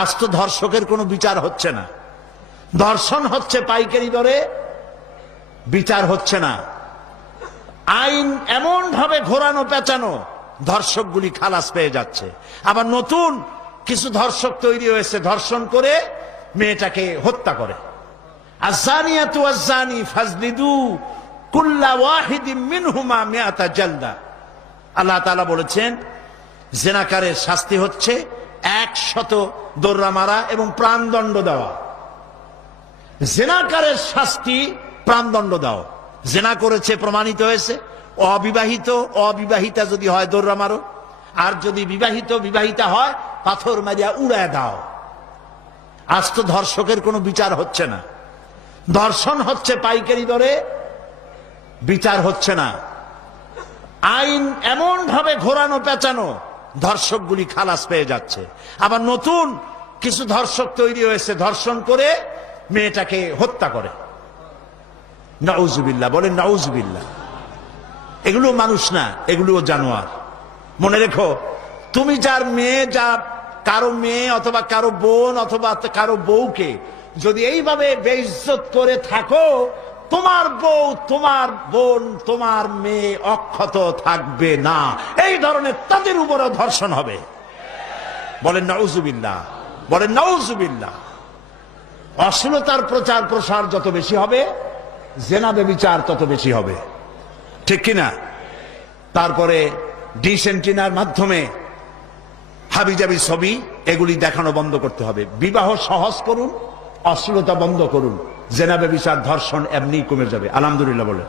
আজ তো ধর্ষকের কোনো বিচার হচ্ছে না, ধর্ষণ হচ্ছে পাইকারি দরে, বিচার হচ্ছে না। আইন এমন ভাবে ঘোরানো পেঁচানো, ধর্ষকগুলি খালাস পেয়ে যাচ্ছে। আবার নতুন কিছু ধর্ষক তৈরি হয়েছে, ধর্ষণ করে মেয়েটাকে হত্যা করে। আযানিয়াতু ওয়াজ্জানি ফাজলিদু কুল্লা ওয়াহিদিন মিনহুমা মিআতা জালদা। আল্লাহ তাআলা বলেছেন জিনাকারের শাস্তি হচ্ছে 100 দোররা মারা এবং প্রাণদণ্ড দেওয়া। জিনাকারের শাস্তি প্রাণদণ্ড দাও। জিনা করেছে প্রমাণিত হয়েছে, অবিবাহিতা যদি হয় দোররা মারো, আর যদি বিবাহিতা হয় পাথর মারিয়া উড়ায় দাও। আজ তো ধর্ষকের কোনো বিচার হচ্ছে না, ধর্ষণ হচ্ছে পাইকারি দরে, বিচার হচ্ছে না। আইন এমন ভাবে ঘোরানো পেঁচানো, ধর্ষকগুলি খালাস পেয়ে যাচ্ছে। আবার নতুন কিছু ধর্ষক তৈরি হয়েছে, ধর্ষণ করে মেয়েটাকে হত্যা করে। নাউজুবিল্লাহ, বলেন নাউজুবিল্লাহ। এগুলো মানুষ না, এগুলো জানোয়ার। মনে রেখো, তুমি যার মেয়ে, যা কারো মেয়ে অথবা কারো বোন অথবা কারো বউকে যদি এইভাবে বেইজ্জত করে থাকো, তোমার বউ, তোমার বোন, তোমার মেয়ে অক্ষত থাকবে না। এই ধরনের তাদের উপরও ধর্ষণ হবে। বলেন নাউজুবিল্লাহ, বলেন নাউজুবিল্লাহ। অশ্লীলতার প্রচার প্রসার যত বেশি হবে, জেনা ব্যভিচার তত বেশি হবে, ঠিক কিনা? তারপরে ডিশ এন্টিনার মাধ্যমে হাবিজাবি ছবি এগুলি দেখানো বন্ধ করতে হবে। বিবাহ সহজ করুন, অশ্লীলতা বন্ধ করুন, জেনা ব্যভিচার ধর্ষণ এমনি কমে যাবে। আলহামদুলিল্লাহ বলে।